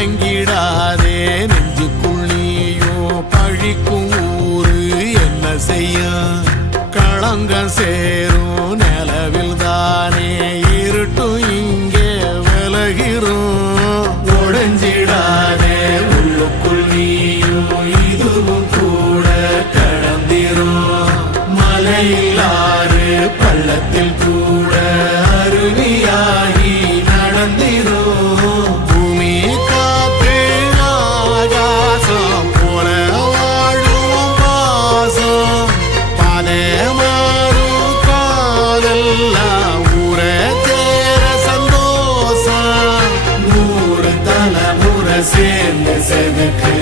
கலங்கிடாதே நெஞ்சுக்குள் நீயும் பழிக்கும் ஊரு என்ன செய்ய களங்கம் சேரும் நிலவில் தானே இருட்டும் இங்கே விலகிறோம் உடைஞ்சிடாதே உள்ளுக்குள் நீயும் இதுவும் கூட கடந்திரும் மலையிலாறு பள்ளத்தில் கூட அருவியாகி நடந்திரும் பூமி காத்து ஆகாசம் போல வாழும் பாசம் பாதை மாறும் காதெல்லாம் ஊர தேர சந்தோஷம் 100 தலைமுறை சேர்ந்து செதுக்கு